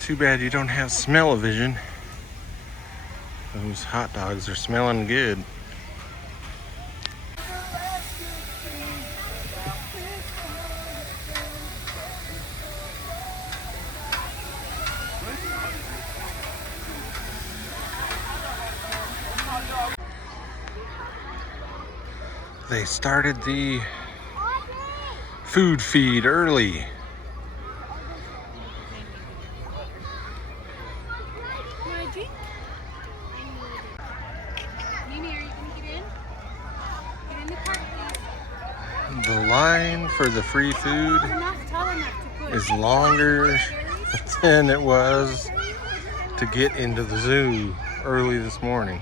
Too bad you don't have smell-o-vision. Those hot dogs are smelling good. They started the food feed early. The line for the free food is longer than it was to get into the zoo early this morning.